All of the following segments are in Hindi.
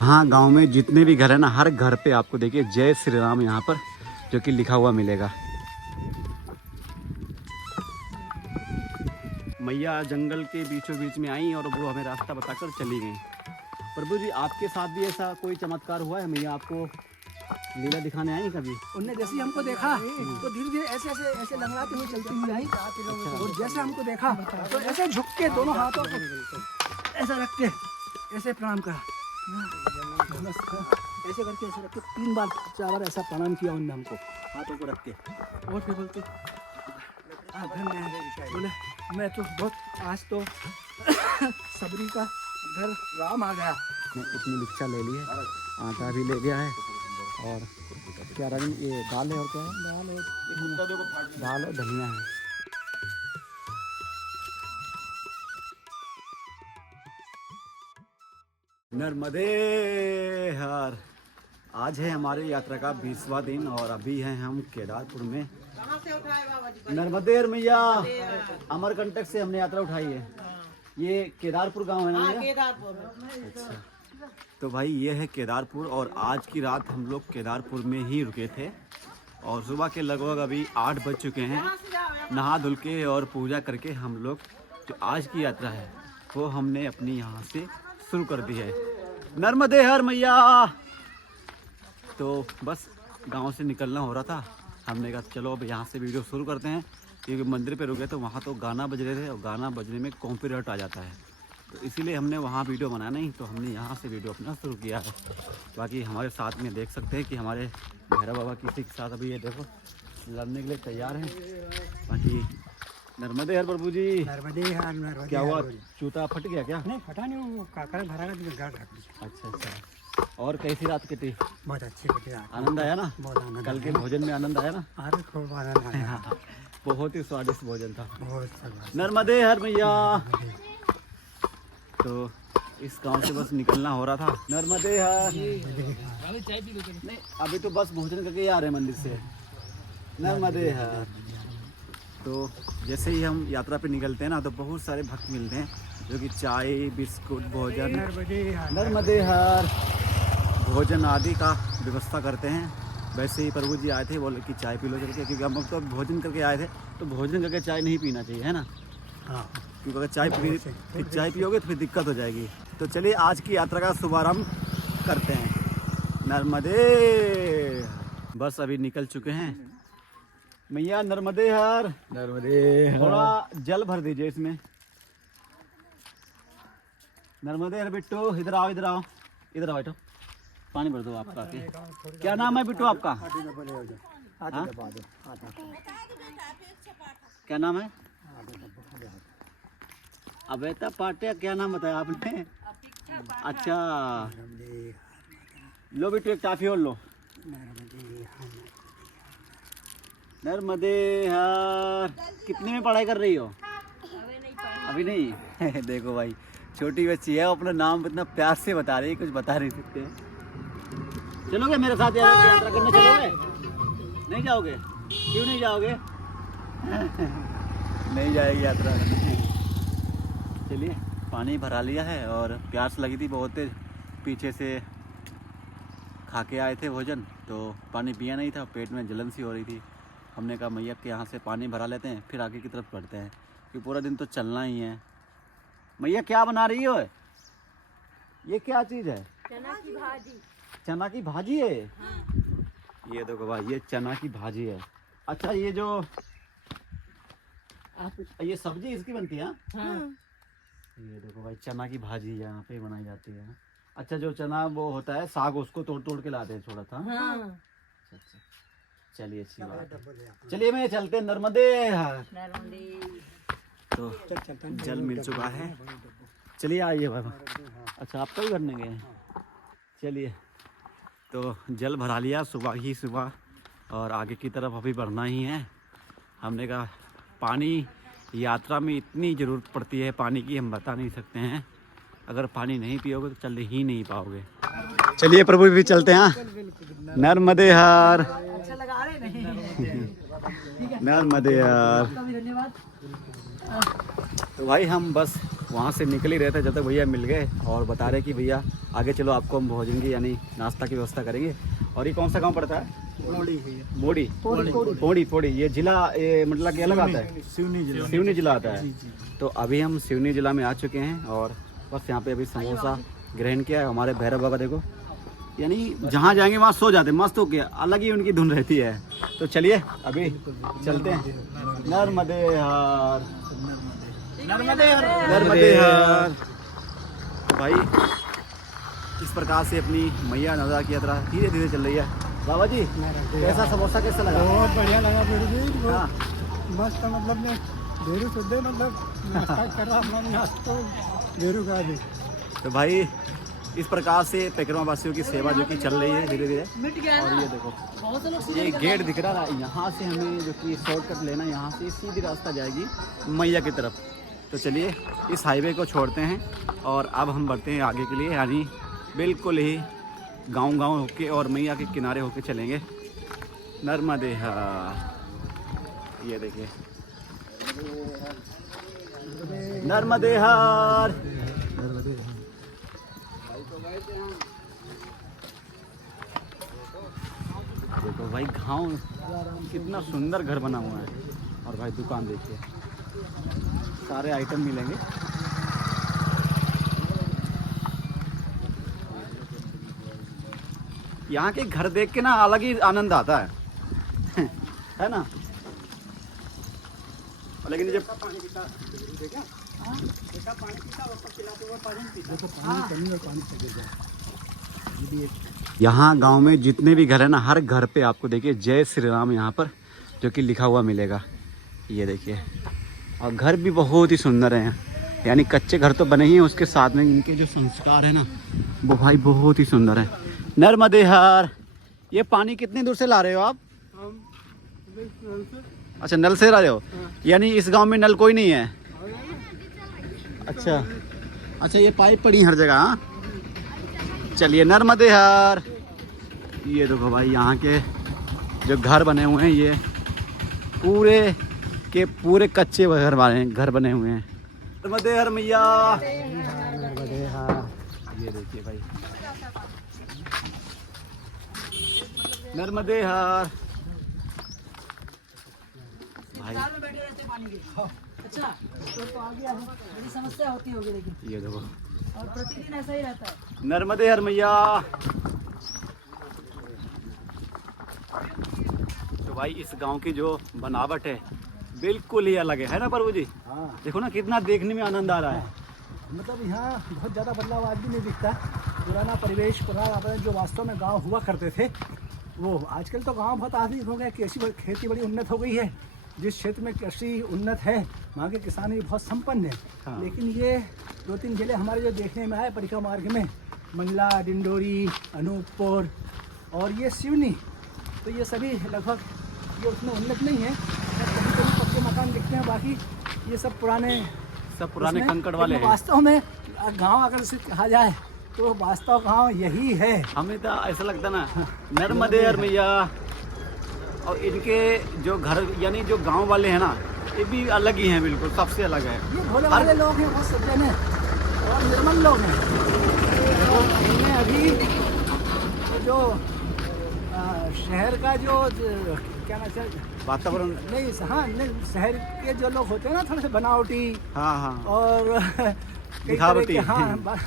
हाँ, गांव में जितने भी घर है ना, हर घर पे आपको देखिए जय श्री राम यहाँ पर जो कि लिखा हुआ मिलेगा। मैया जंगल के बीचों बीच में आई और वो हमें रास्ता बताकर चली गई। प्रभु जी, आपके साथ भी ऐसा कोई चमत्कार हुआ है? मैया आपको लीला दिखाने आई कभी? उनने जैसे ही हमको देखा तो धीरे धीरे ऐसे ऐसे ऐसे लंगड़ाते हुए चलती हुई आई और जैसे हमको देखा तो ऐसे झुक के दोनों हाथों को ऐसा रख के ऐसे प्रणाम करा, ऐसे करके ऐसे रख के 3 बार 4 बार ऐसा प्रणाम किया उनने हमको हाथों को रख के। और फिर बोलते बोले मैं तो बहुत आज तो सबरी का घर राम आ गया। इतनी मिर्चा ले ली है, आटा भी ले लिया है और क्या रंग ये दाल है और क्या है? दाल और धनिया है। नर्मदे हर। आज है हमारी यात्रा का 20वां दिन और अभी हैं हम केदारपुर में। नर्मदे मैया, अमरकंटक से हमने यात्रा उठाई है। ये केदारपुर गांव है ना? केदारपुर। अच्छा, तो भाई ये है केदारपुर और आज की रात हम लोग केदारपुर में ही रुके थे और सुबह के लगभग अभी 8 बज चुके हैं। नहा धुल के और पूजा करके हम लोग जो आज की यात्रा है वो हमने अपनी यहाँ से शुरू कर दी है। नर्मदे हर मैया। तो बस गांव से निकलना हो रहा था, हमने कहा चलो अब यहाँ से वीडियो शुरू करते हैं क्योंकि मंदिर पे रुके तो वहाँ तो गाना बज रहे थे और गाना बजने में कॉपीराइट आ जाता है, तो इसीलिए हमने वहाँ वीडियो बनाया नहीं, तो हमने यहाँ से वीडियो अपना शुरू किया है। बाकी हमारे साथ में देख सकते हैं कि हमारे भैरव बाबा किसी के साथ अभी ये देखो लड़ने के लिए तैयार हैं। बाकी नर्मदे हर प्रभु जी। नर्मदे हर। क्या हुआ, चूता फट गया क्या? नहीं फटा नहीं, वो काकर भरा गाड़ रख दी। अच्छा अच्छा। और कैसी रात कटी? बहुत अच्छी कटी रात। आनंद आया ना? बहुत आनंद। कल के भोजन में आनंद आया ना? अरे खूब आनंद आया। बहुत ही स्वादिष्ट भोजन था। बहुत। नर्मदे हर मैया। तो इस गांव से बस निकलना हो रहा था। नर्मदे हर। नहीं, अभी तो बस भोजन करके ही आ रहे हैं मंदिर से। नर्मदे हर। तो जैसे ही हम यात्रा पे निकलते हैं ना तो बहुत सारे भक्त मिलते हैं जो कि चाय बिस्कुट भोजन नर्मदे हर भोजन आदि का व्यवस्था करते हैं। वैसे ही प्रभु जी आए थे, बोले कि चाय पी लो करके, क्योंकि हम तो भोजन करके आए थे तो भोजन करके चाय नहीं पीना चाहिए, है ना? हाँ, क्योंकि अगर चाय पियोगे तो फिर दिक्कत हो जाएगी। तो चलिए आज की यात्रा का शुभारंभ करते हैं। नर्मदे। बस अभी निकल चुके हैं मैया। नर्मदे हर। नर्मदे। थोड़ा जल भर दीजिए इसमें। नर्मदे हर बिट्टू, इधर आओ इधर आओ इधर आओ, बैठो, पानी भर दो आपका। क्या नाम है बिट्टू आपका? हाँ? क्या नाम है? अबेता पाटिया। क्या नाम बताया आपने? अच्छा, लो बिट्टू एक टाफी और लो। नर्मदे हर। कितने में पढ़ाई कर रही हो? अभी नहीं। देखो भाई, छोटी बच्ची है, अपना नाम इतना प्यार से बता रही है, कुछ बता नहीं सकते। चलोगे मेरे साथ यात्रा करने? चलोगे? नहीं जाओगे? क्यों नहीं जाओगे? नहीं जाएगी यात्रा करने। चलिए, पानी भरा लिया है और प्यास लगी थी बहुत तेज, पीछे से खा के आए थे भोजन तो पानी पिया नहीं था, पेट में जलन सी हो रही थी। हमने कहा मैया के यहाँ से पानी भरा लेते हैं फिर आगे की तरफ बढ़ते हैं क्योंकि पूरा दिन तो चलना ही है। मैया क्या बना रही हो? ये क्या चीज़ है? चना की भाजी। चना की भाजी है? हाँ। ये देखो भाई, ये चना की भाजी है। अच्छा, ये जो ये सब्जी इसकी बनती है? हाँ। ये देखो भाई, चना की भाजी यहाँ पे बनाई जाती है। अच्छा, जो चना वो होता है साग, उसको तोड़ तोड़ के लाते हैं थोड़ा सा। हाँ। अच्छा, चलिए अच्छी बात है। चलिए मैं चलते हैं नर्मदे हर। तो जल मिल चुका है, चलिए आइए बाबा। अच्छा, आप कभी भरने गए? चलिए, तो जल भरा लिया सुबह ही सुबह और आगे की तरफ अभी बढ़ना ही है। हमने कहा पानी यात्रा में इतनी ज़रूरत पड़ती है पानी की, हम बता नहीं सकते हैं। अगर पानी नहीं पियोगे तो चल ही नहीं पाओगे। चलिए प्रभु भी चलते हैं। नर्मदे हर। ठीक है, नर्मदे यार। आपका भी धन्यवाद। तो भाई हम बस वहाँ से निकल ही रहे थे जब तक भैया मिल गए और बता रहे कि भैया आगे चलो आपको हम भोजन की यानी नाश्ता की व्यवस्था करेंगे। और ये कौन सा गांव पड़ता है? मोड़ी। पोड़ी। ये जिला ये मतलब कि अलग आता है? सिवनी जिला आता है। तो अभी हम सिवनी जिला में आ चुके हैं और बस यहाँ पे अभी समोसा ग्रहण किया है। हमारे भैरव बाबा देखो यानी जहाँ जाएंगे वहाँ सो जाते, मस्त हो गया, अलग ही उनकी धुन रहती है। तो चलिए अभी चलते हैं। नर्मदे हार, नर्मदे हार। तो भाई इस प्रकार से अपनी मैया नर्मदा की यात्रा धीरे धीरे चल रही है। बाबा जी कैसा समोसा कैसा लगा? बहुत बढ़िया लगा मेरे जी। हाँ मस्त, मतलब ने ढेरू सुधे, मतलब नाश्ता कर रहा अपना नाश्ता ढेरू का भी। तो भाई इस प्रकार से पेकरमा वासियों की सेवा जो कि चल रही है धीरे धीरे। और ये देखो ये गेट दिख रहा है, यहाँ से हमें जो कि शॉर्टकट लेना, यहाँ से सीधी रास्ता जाएगी मैया की तरफ। तो चलिए इस हाईवे को छोड़ते हैं और अब हम बढ़ते हैं आगे के लिए, यानी बिल्कुल ही गांव होके और मैया के किनारे होके चलेंगे। नर्मदे हार, ये देखिए नर्मदे हार। देखो भाई गांव कितना सुंदर घर बना हुआ है। और भाई दुकान देखिए, सारे आइटम मिलेंगे। यहाँ के घर देख के ना अलग ही आनंद आता है है ना। लेकिन जब यहाँ गांव में जितने भी घर है ना, हर घर पे आपको देखिए जय श्री राम यहाँ पर जो कि लिखा हुआ मिलेगा। ये देखिए, और घर भी बहुत ही सुंदर है, यानी कच्चे घर तो बने ही हैं, उसके साथ में इनके जो संस्कार है ना वो भाई बहुत ही सुंदर है। नर्मदे हार। ये पानी कितनी दूर से ला रहे हो आप? अच्छा नल से ला रहे हो, यानी इस गांव में नल कोई नहीं है? अच्छा ये पाइप पड़ी हर जगह। हाँ चलिए नर्मदे हार। ये देखो भाई यहाँ के जो घर बने हुए हैं, ये पूरे के पूरे कच्चे घर बने हुए हैं। नर्मदे हार मैया। ये देखिए भाई नर्मदे हार भाई। अच्छा तो आ गया है, बड़ी समस्या होती होगी लेकिन। ये देखो और प्रतिदिन ऐसा ही रहता है। नर्मदे हर मैया। तो भाई इस गांव की जो बनावट है बिल्कुल ही अलग है ना प्रभु जी? हाँ देखो ना कितना देखने में आनंद आ रहा है। मतलब यहाँ बहुत ज़्यादा बदलाव आज भी नहीं दिखता। पुराना परिवेश, पुराना जो वास्तव में गांव हुआ करते थे वो, आजकल तो गांव बहुत आधुनिक हो गए, खेती बड़ी उन्नत हो गई है। जिस क्षेत्र में कृषि उन्नत है वहाँ के किसान भी बहुत संपन्न है। हाँ। लेकिन ये 2-3 जिले हमारे जो देखने में आए परिक्रमा मार्ग में, मंडला, डिंडोरी, अनूपपुर और ये सिवनी, तो ये सभी लगभग ये उतने उन्नत नहीं है। कभी कभी पक्के मकान दिखते हैं, बाकी ये सब पुराने कंकड़ वाले हैं। वास्तव में गांव अगर इसे कहा जाए तो वास्तव गांव यही है। हमें तो ऐसा लगता ना नर्मदे हर मैया। और इनके जो घर यानी जो गांव वाले हैं ना, ये भी अलग ही हैं, बिल्कुल सबसे अलग है। ये भोले वाले लोग हैं, बहुत सज्जन हैं और निर्मल लोग हैं। तो इनमें अभी जो शहर का जो क्या ना वातावरण नहीं, हाँ नहीं, शहर के जो लोग होते हैं ना थोड़े से बनावटी, हाँ और दिखावटी। हाँ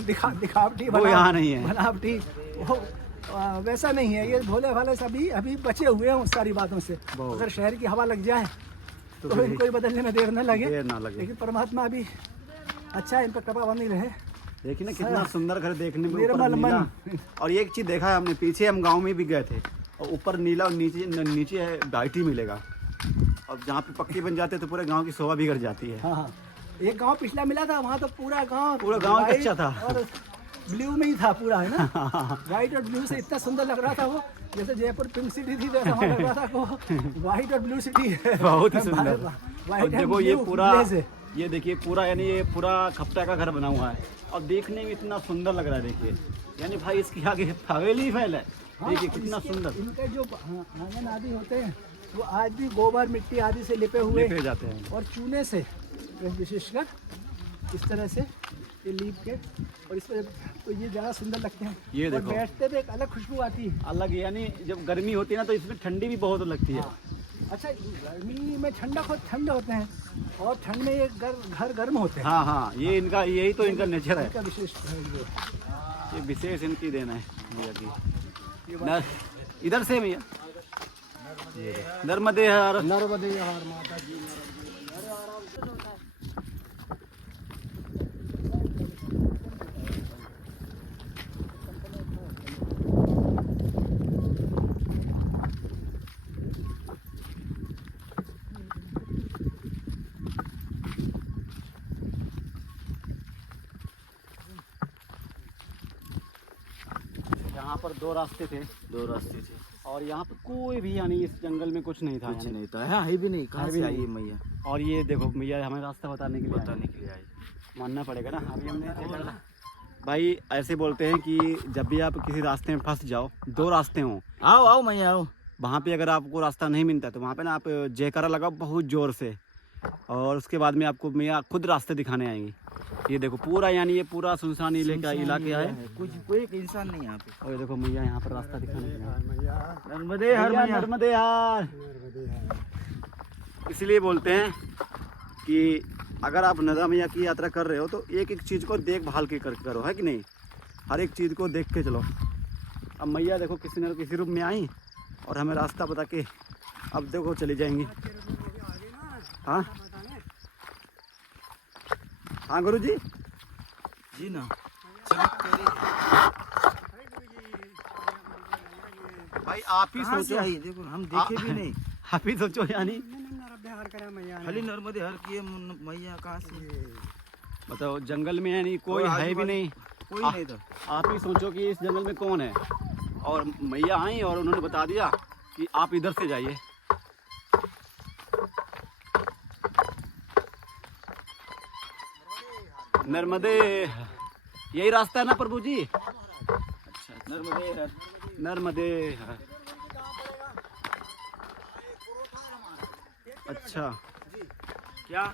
दिखावटी वो यहाँ नहीं है, बनावटी वो वैसा नहीं है। ये भोले भाले सभी अभी बचे हुए हैं उस सारी बातों से। अगर शहर की हवा लग जाए तो इनको बदलने में देर न लगे। लेकिन परमात्मा अभी अच्छा है, इन पर कृपा बनी रहे। देखिए ना कितना सुंदर घर देखने में, ऊपर निर्मल नीला। मन। और एक चीज देखा है हमने, पीछे हम गांव में भी गए थे और ऊपर नीला और नीचे है वाइट ही मिलेगा। और जहाँ पे पक्की बन जाते तो पूरे गांव की शोभा भी कर जाती है। हाँ, एक गांव पिछला मिला था, वहाँ तो पूरा गांव कच्चा था और ब्लू में ही था पूरा, है ना। व्हाइट और ब्लू से इतना सुंदर लग रहा था वो, जैसे जयपुर पिंक सिटी थी वैसा वहाँ लग रहा था वो व्हाइट और ब्लू सिटी है। बहुत ही सुंदर। और देखो ये पूरा, ये देखिए पूरा, यानी ये पूरा खपटा का घर बना हुआ है और देखने में इतना सुंदर लग रहा है। देखिए यानी भाई इसकी आगे हवेली ही फैल है। देखिए कितना सुंदर। इनके जो आंगन आदि होते हैं वो आज भी गोबर मिट्टी आदि से लिपे हुए लेके जाते हैं। और चूने से विशेषकर इस तरह से ये लीप के, और इस पर तो ये ज़्यादा सुंदर लगते हैं। ये और देखो। बैठते पे एक अलग खुशबू आती है। अलग, यानी जब गर्मी होती है ना तो इसमें ठंडी भी बहुत लगती है। हाँ। अच्छा, गर्मी में ठंड होते हैं और ठंड में ये घर गर्म होते हैं। हाँ हाँ, ये इनका, यही तो इनका नेचर है। इनका विशेष है ये विशेष इनकी देना है भैया की। इधर से भैया, नर्मदे हर। नर्मदे हर माता जी। यहाँ पर दो रास्ते थे और यहाँ पर कोई भी, यानी इस जंगल में कुछ नहीं था, कुछ यानी नहीं था। हाँ, है भी नहीं। कहाँ है से भी आई नहीं। मैया? और ये देखो मैया हमें रास्ता बताने के लिए आई। मानना पड़ेगा ना। अभी हमने भाई ऐसे बोलते हैं कि जब भी आप किसी रास्ते में फंस जाओ, दो रास्ते हों, आओ आओ मैया आओ। वहाँ पे अगर आपको रास्ता नहीं मिलता तो वहाँ पे ना आप जयकारा लगाओ बहुत ज़ोर से, और उसके बाद में आपको मैया खुद रास्ते दिखाने आएंगी। ये देखो पूरा, यानी ये पूरा सुनसान इलाका है। कुछ कोई इंसान नहीं यहाँ पे। और ये देखो मैया यहाँ पर रास्ता दिखाने के लिए। नर्मदे हर भैया, मैया। नर्मदे यार। इसलिए बोलते हैं कि अगर आप नर्मदा मैया की यात्रा कर रहे हो तो एक एक चीज़ को देखभाल के करो, है कि नहीं? हर एक चीज़ को देख के चलो। अब मैया देखो किसी न किसी रूप में आई और हमें रास्ता बता के अब देखो चली जाएंगी। हाँ हाँ गुरु जी। जी ना। भाई आप ही कहाँ से सोचो, आई? देखो हम देखे भी नहीं। आप ही सोचो, यानी खाली नर्मदे हर की मैया। कहाँ से? बताओ, जंगल में यानी कोई और है भी आजू-बाजू नहीं। कोई नहीं था। आप ही सोचो कि इस जंगल में कौन है, और मैया आई और उन्होंने बता दिया कि आप इधर से जाइए। नर्मदे, यही रास्ता है ना प्रभु जी? अच्छा, नर्मदे हर। नर्मदे हर। अच्छा, क्या?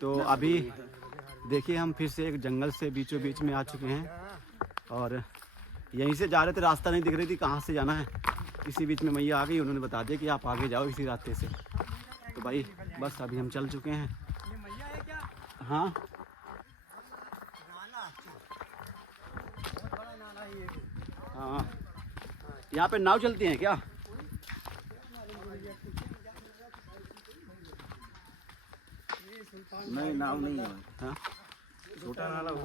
तो अभी देखिए हम फिर से एक जंगल से बीचों बीच में आ चुके हैं और यहीं से जा रहे थे, रास्ता नहीं दिख रही थी कहाँ से जाना है। इसी बीच में मैया आ गई, उन्होंने बता दिया कि आप आगे जाओ इसी रास्ते से। तो भाई बस अभी हम चल चुके हैं। हाँ हाँ, यहाँ पे नाव चलती हैं क्या? नहीं, नाव नहीं है। हाँ, छोटा नाला हो।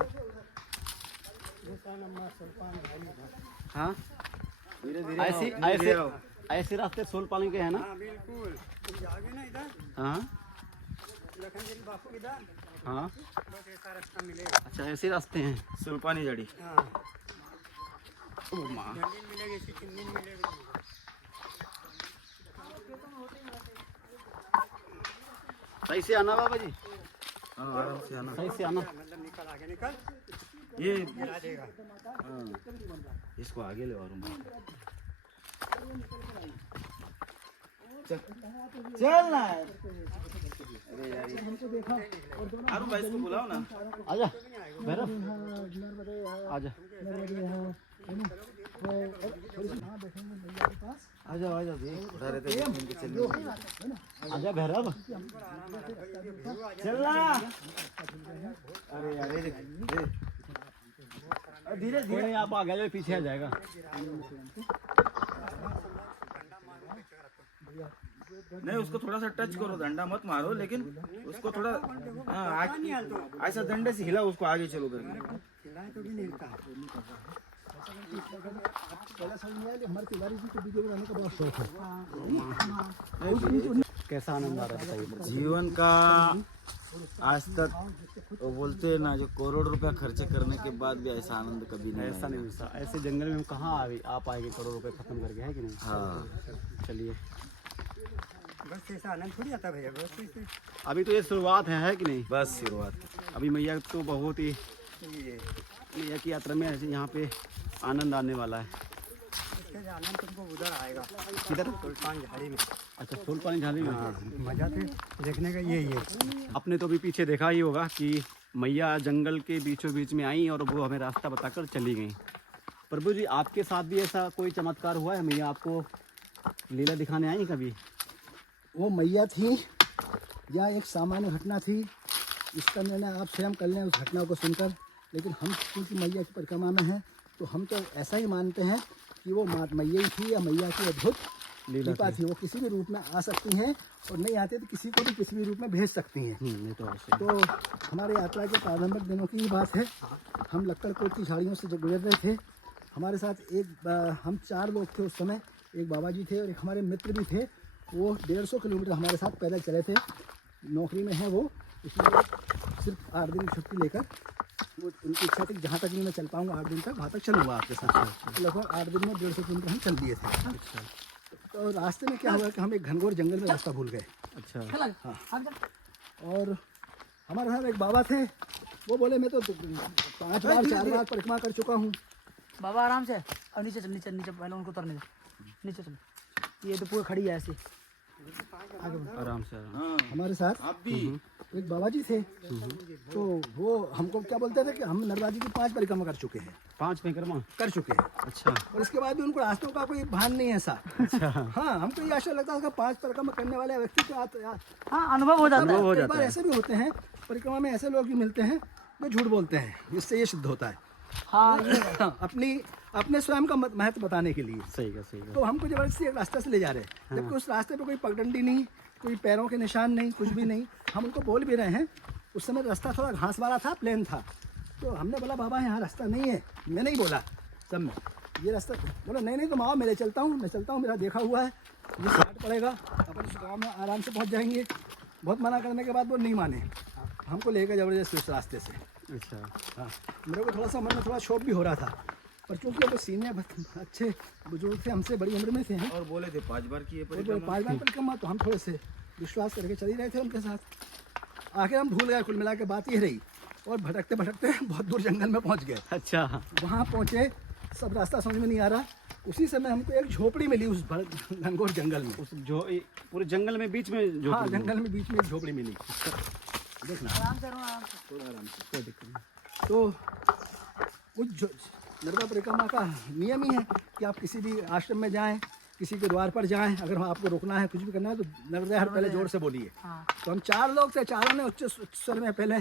हाँ, धीरे धीरे ऐसे आओ, धीरे ऐसे आओ। ऐसे रास्ते सोल पानी के हैं ना? बिल्कुल, तुम जाओगे ना इधर हाँ लखनदेवी बापू इधर, हाँ, बस ऐसा रास्ता मिलेगा। अच्छा ऐसे रास्ते हैं। सुल्पानी जड़ी। हाँ, ओ माँ, जमीन मिलेगी, इसी जमीन मिलेगी तुमको। सही से आना बाबा जी, हाँ, आराम से आना। सही से आना। मतलब निकल आगे निकल, ये गिरा देगा। हाँ, इसको आगे ले और चल ना। अरे यार, अरुण भाई इसको बुलाओ ना। आजा भैरव, आजा आ जाओ आ जाओ। उठा रहे थे इनके चलिए। आजा भैरव, चलना। अरे यार, धीरे धीरे आप आ गए, पीछे आ जाएगा। नहीं, उसको थोड़ा सा टच करो, डंडा मत मारो, लेकिन उसको थोड़ा हाँ, ऐसा डंडे से हिला उसको, आगे चलो करके। खिलाए तो भी नहीं हिलता। हमारे तिवारी जी को वीडियो बनाने का बड़ा शौक है। कैसा आनंद आ रहा है बताइए। जीवन का आज तक वो बोलते हैं ना, जो करोड़ रुपया खर्चे करने के बाद भी ऐसा आनंद कभी नहीं ऐसा नहीं मिलता, ऐसे जंगल में हम कहाँ आ पाएंगे करोड़ रुपए खत्म करके, है कि नहीं? हाँ, चलिए, बस ऐसा आनंद थोड़ी आता भैया, बस ऐसे अभी तो ये शुरुआत है कि नहीं? बस शुरुआत। अभी मैया तो बहुत ही, ये मैया की यात्रा में ऐसे यहाँ पे आनंद आने वाला है। इसके से आनंद तुमको उधर आएगा, किधर? सुल्तान झाड़ी में। अच्छा, सुल्तान झाड़ी में। मजा थे देखने का यही है। आपने तो भी पीछे देखा ही होगा कि मैया जंगल के बीचों बीच में आई और वो हमें रास्ता बताकर चली गई। प्रभु जी, आपके साथ भी ऐसा कोई चमत्कार हुआ है? मैया आपको लीला दिखाने आई कभी? वो मैया थी या एक सामान्य घटना थी, इसका निर्णय आप स्वयं कर लें उस घटना को सुनकर। लेकिन हम क्योंकि मैया की परिक्रमा में हैं तो हम तो ऐसा ही मानते हैं कि वो मैया ही थी या मैया की अद्भुत लीला थी। वो किसी भी रूप में आ सकती हैं और नहीं आते तो किसी को भी किसी भी रूप में भेज सकती हैं। ये तो ऐसे। तो हमारे यात्रा के प्रारंभिक दिनों की ही बात है। हम लक्कड़कोट की झाड़ियों से जब गुजर रहे थे, हमारे साथ हम 4 लोग थे उस समय। एक बाबा जी थे और एक हमारे मित्र भी थे। वो 150 किलोमीटर हमारे साथ पैदल चले थे। नौकरी में है वो, इसलिए सिर्फ 8 दिन की छुट्टी लेकर वो उनकी इच्छा थी जहाँ तक भी मैं चल पाऊँगा 8 दिन तक वहाँ तक चलूँगा आपके साथ। तो लगभग 8 दिन में 150 किलोमीटर हम चल दिए थे। अच्छा। तो रास्ते में क्या हुआ कि हम एक घनघोर जंगल में रास्ता भूल गए। अच्छा। हाँ। और हमारे साथ एक बाबा थे, वो बोले मैं तो 5 बार 4 बार परिक्रमा कर चुका हूँ। बाबा आराम से, अब नीचे चल, नीचे पहले उनको उतरने दे, नीचे चल। ये तो पूरी खड़ी है ऐसी, आराम से। हमारे साथ आप भी एक बाबा जी थे, तो वो हमको क्या बोलते थे कि हम नर्मदा जी की 5 परिक्रमा कर चुके हैं। 5 परिक्रमा कर चुके हैं। अच्छा। और इसके बाद भी उनको रास्तों का कोई भान नहीं है ऐसा। अच्छा। हाँ, हमको ये आशा लगता था 5 परिक्रमा करने वाले व्यक्ति को हाँ अनुभव हो जाता है। कई बार ऐसे भी होते हैं, परिक्रमा में ऐसे लोग भी मिलते हैं जो झूठ बोलते हैं, इससे ये सिद्ध होता है। हाँ अपने स्वयं का महत्व बताने के लिए। सही का, सही का। तो हमको जबरदस्ती एक रास्ते से ले जा रहे हैं, जबकि उस रास्ते पे कोई पगडंडी नहीं, कोई पैरों के निशान नहीं, कुछ भी नहीं। हम उनको बोल भी रहे हैं। उस समय रास्ता थोड़ा घास वाला था, प्लेन था। तो हमने बोला बाबा यहाँ रास्ता नहीं है। मैं नहीं बोला सब में, ये रास्ता। बोला नहीं तुम आओ, मैं ले चलता हूँ, मैं चलता हूँ, मेरा देखा हुआ है, ये शार्ट पड़ेगा, अपन उस गाँव में आराम से पहुँच जाएंगे। बहुत मना करने के बाद वो नहीं माने, हमको लेकर जबरदस्ती उस रास्ते से। अच्छा। हाँ, मेरे को थोड़ा सा मन में थोड़ा शौक भी हो रहा था, पर चूंकि वो सीनियर अच्छे बुजुर्ग थे, हमसे बड़ी उम्र में थे हैं, और बोले थे 5 बार की ये और परिक्रमा। 5 बार परिक्रमा, तो हम थोड़े से विश्वास करके चल ही रहे थे उनके साथ। आखिर हम भूल गए, कुल मिला के बात ये रही। और भटकते भटकते बहुत दूर जंगल में पहुंच गए। अच्छा। वहाँ पहुँचे, सब रास्ता समझ में नहीं आ रहा। उसी समय हमको एक झोपड़ी मिली उस घनघोर जंगल में। उस जो पूरे जंगल में बीच में जो हाँ, जंगल में बीच में एक झोपड़ी मिली। देखना आराम से रहो, आराम से। थोड़ा आराम से, कोई दिक्कत नहीं। तो उस नर्मदा परिक्रमा का नियम ही है कि आप किसी भी आश्रम में जाएं, किसी के द्वार पर जाएं, अगर वहाँ आपको रुकना है, कुछ भी करना है, तो नर्मदा हर पहले जोर से बोलिए। हाँ। तो हम 4 लोग थे, चारों ने उच्च स्वर में, पहले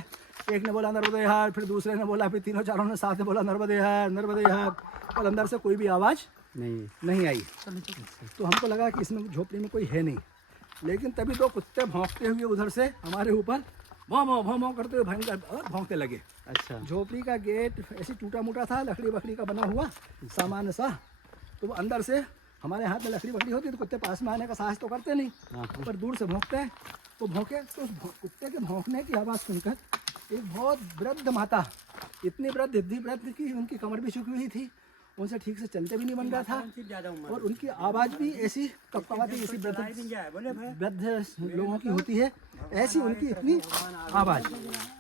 एक ने बोला नर्मदे हार, फिर दूसरे ने बोला, फिर तीनों चारों ने साथ में बोला नर्मदे हार, नर्मदे हार। और अंदर से कोई भी आवाज़ नहीं आई। तो हमको लगा कि इसमें झोपड़ी में कोई है नहीं। लेकिन तभी 2 कुत्ते भौंकते हुए उधर से हमारे ऊपर भौं करते हुए भयंकर और भौंकते लगे। अच्छा। झोपड़ी का गेट ऐसे टूटा मोटा था, लकड़ी बकड़ी का बना हुआ सामान्य सा। तो वो अंदर से, हमारे हाथ में लकड़ी बकड़ी होती तो कुत्ते पास में आने का साहस तो करते नहीं, पर दूर से भौंकते हैं। तो भौंके, तो उस कुत्ते के भौंकने की आवाज़ सुनकर एक बहुत वृद्ध माता, इतनी वृद्ध की उनकी कमर भी झुकी हुई थी, उनसे ठीक से चलते भी नहीं बन रहा था, और उनकी आवाज़ भी ऐसी कपकपाती, जैसी वृद्ध लोगों की होती है, ऐसी उनकी इतनी आवाज़।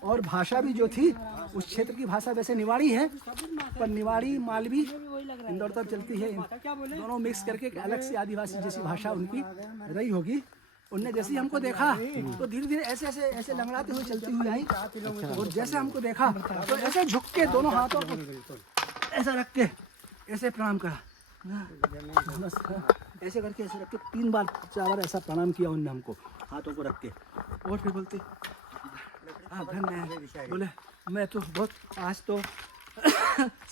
और भाषा भी जो थी, उस क्षेत्र की भाषा वैसे निवाड़ी है, पर निवाड़ी मालवी इंदौर तक चलती है, दोनों मिक्स करके एक अलग सी आदिवासी जैसी भाषा उनकी रही होगी। उनने जैसे ही हमको देखा तो धीरे धीरे ऐसे लंगड़ाते हुए चलती हुई आई, और जैसे हमको देखा तो ऐसे झुक के दोनों हाथों को ऐसा रख के ऐसे प्रणाम करा, ऐसे करके ऐसे रख के 3 बार 4 बार ऐसा प्रणाम किया उनने हमको, हाथों को रख के। और फिर बोलते बोले मैं तो बहुत, आज तो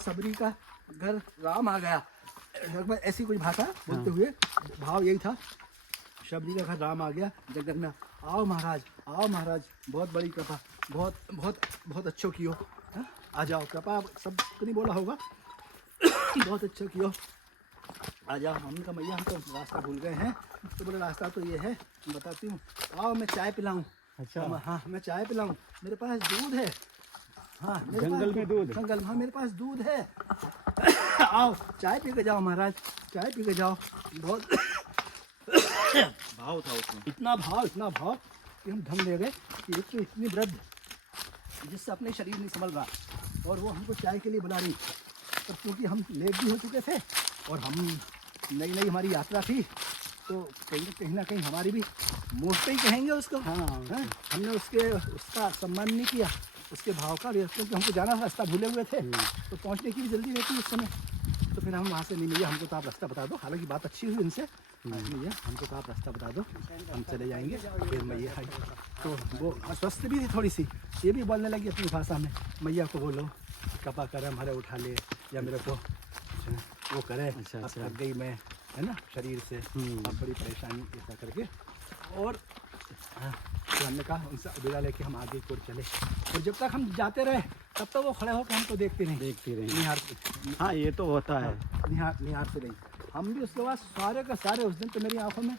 सबरी का घर राम आ गया, लगभग ऐसी कोई भाषा बोलते हुए, भाव यही था, शबरी का घर राम आ गया जगत में। आओ महाराज, बहुत बड़ी कृपा, बहुत बहुत बहुत अच्छो कियो, आ जाओ, कृपा सबको नहीं बोला होगा, बहुत अच्छा कियो, आ जाओ। हमने कहा मैया हम तो रास्ता भूल गए हैं। तो बोले रास्ता तो ये है, बताती हूँ, आओ मैं चाय पिलाऊँ। अच्छा। हाँ, मैं चाय पिलाऊँ, मेरे पास दूध है। हाँ, जंगल में दूध? जंगल, हाँ मेरे पास दूध है। आओ चाय पी के जाओ महाराज, चाय पी के जाओ। बहुत भाव था उसमें, इतना भाव कि हम ढंग ले गए कि एक तो इतनी वृद्ध, जिससे अपने शरीर नहीं संभल रहा, और वो हमको चाय के लिए बुला रही। पर क्योंकि हम लेट भी हो चुके थे और हम नई नई हमारी यात्रा थी, तो कहीं ना कहीं हमारी भी मोस्ट ही कहेंगे उसको। हाँ हैं? हमने उसका सम्मान नहीं किया, उसके भाव का, क्योंकि हमको जाना था, रास्ता भूले हुए थे, तो पहुंचने की भी जल्दी रहती उस समय। तो फिर हम वहाँ से नहीं, भैया हमको तो आप रास्ता बता दो। हालांकि बात अच्छी हुई उनसे, भैया हमको तो आप रास्ता बता दो, हम चले जाएंगे। फिर मैया आई तो वो अस्वस्थ भी थी थोड़ी सी, ये भी बोलने लगी अपनी भाषा में, मैया को बोलो कपा करे हमारे उठा ले, या मेरे को वो करे। अच्छा, अब अच्छा। थक गई मैं, है ना, शरीर से, अब बड़ी परेशानी ऐसा करके। और तो हमने कहा उनसे विदा लेके हम आगे की ओर चले, और जब तक हम जाते रहे तब तक वो खड़े होकर हमको देखते रहे, निहारते। हाँ, ये तो होता है। निहारते रही। हम भी उसके बाद सारे का सारे, उस दिन तो मेरी आंखों में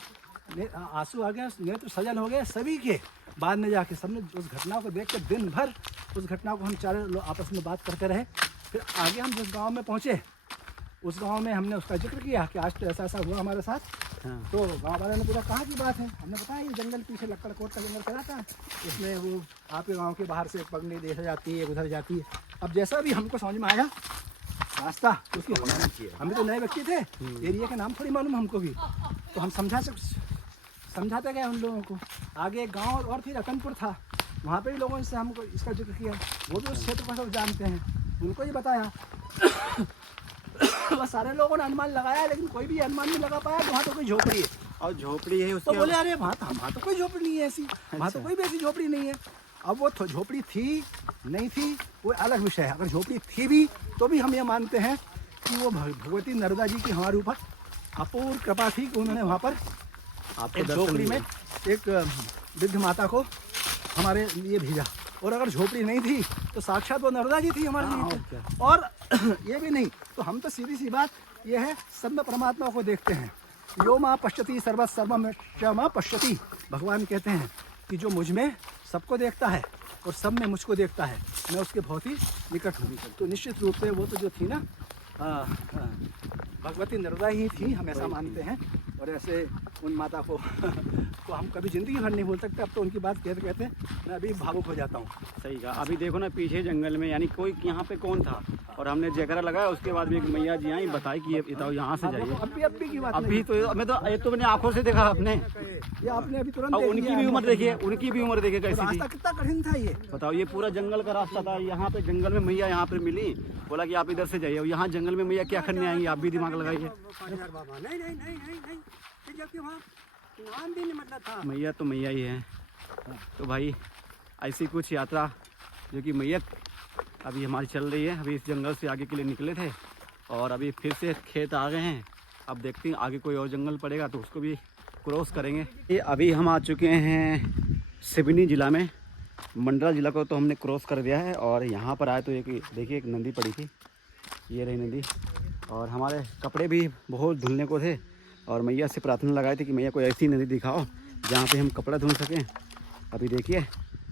आंसू आ गए, नेत्र सजल हो गए सभी के। बाद में जाके सबने उस घटना को देख कर दिन भर उस घटना को हम चारों लोग आपस में बात करते रहे। फिर आगे हम जिस गाँव में पहुँचे, उस गांव में हमने उसका जिक्र किया कि आज तो ऐसा ऐसा हुआ हमारे साथ। हाँ। तो गांव वाले ने पूरा कहाँ की बात है, हमने बताया ये जंगल पीछे लक्कड़ कोट का जंगल चला था, इसमें वो आपके गांव के बाहर से एक पगड़ी देखा जाती है, उधर जाती है। अब जैसा भी हमको समझ में आया रास्ता, उसकी हम भी तो नए व्यक्ति थे, एरिया का नाम थोड़ी मालूम हमको भी, तो हम समझाते गए उन लोगों को। आगे एक गाँव और थी, रतनपुर था, वहाँ पे भी लोगों से हमको इसका जिक्र किया, वो भी उस क्षेत्र को सब जानते हैं, उनको ही बताया। बस सारे लोगों ने अनुमान लगाया, लेकिन कोई भी अनुमान नहीं लगा पाया कि वहाँ तो कोई झोपड़ी है। और झोपड़ी है तो उसके बोले अरे वहाँ तो कोई झोपड़ी नहीं है ऐसी, वहाँ तो कोई भी ऐसी झोपड़ी नहीं है। अब वो झोपड़ी थी नहीं थी वो अलग विषय है, अगर झोपड़ी थी भी तो भी हम ये मानते हैं कि वो भगवती नर्मदा जी की हमारे ऊपर अपूर्व कृपा थी कि उन्होंने वहाँ पर आपको एक दर्शन झोपड़ी में मिले। एक वृद्ध माता को हमारे लिए भेजा। और अगर झोपड़ी नहीं थी तो साक्षात वो नर्मदा जी थी हमारे लिए। और ये भी नहीं तो हम तो सीधी सी बात ये है, सब में परमात्मा को देखते हैं। यो माँ पश्यति सर्वत सर्वम माँ पश्यति, भगवान कहते हैं कि जो मुझ में सबको देखता है और सब में मुझको देखता है, मैं उसके बहुत ही निकट हूँ। तो निश्चित रूप से वो तो जो थी ना भगवती नर्मदा ही थी, हम ऐसा मानते हैं। और ऐसे उन माता को तो हम कभी ज़िंदगी भर नहीं भूल सकते। अब तो उनकी बात कहते कहते मैं अभी भावुक हो जाता हूँ। सही कहा। अभी देखो ना पीछे जंगल में, यानी कोई यहाँ पे कौन था, और हमने जयकारा लगाया, उसके बाद भी एक मैया जी आई बताई कि ये यहाँ से जाइए। अभी की बात अभी तो मैं तो ये तो मैंने आंखों से देखा आपने, ये आपने अभी तुरंत और देख उनकी लिया भी है। उम्र देखिए, उनकी भी उम्र देखिए कैसी थी। रास्ता कितना कठिन था ये, बताओ। ये पूरा जंगल का रास्ता था, यहाँ पे जंगल में मैया यहाँ पे मिली, बोला कि आप इधर से जाइए। और यहाँ जंगल में मैया क्या करने आएंगी, आप भी दिमाग लगाइए। बाबा नहीं नहीं नहीं नहीं नहीं, फिर जबकि वहाँ नाम भी नहीं मतलब था। मैया तो मैया ही है। तो भाई ऐसी कुछ यात्रा जो कि मैया अभी हमारी चल रही है। अभी इस जंगल से आगे के लिए निकले थे और अभी फिर से खेत आ गए हैं। अब देखते हैं आगे कोई और जंगल पड़ेगा तो उसको भी क्रॉस करेंगे। ये अभी हम आ चुके हैं सिवनी ज़िला में। मंडला ज़िला को तो हमने क्रॉस कर दिया है और यहाँ पर आए तो एक देखिए एक नदी पड़ी थी, ये रही नदी। और हमारे कपड़े भी बहुत धुलने को थे और मैया से प्रार्थना लगाई थी कि मैया कोई ऐसी नदी दिखाओ जहाँ पे हम कपड़ा धुल सकें। अभी देखिए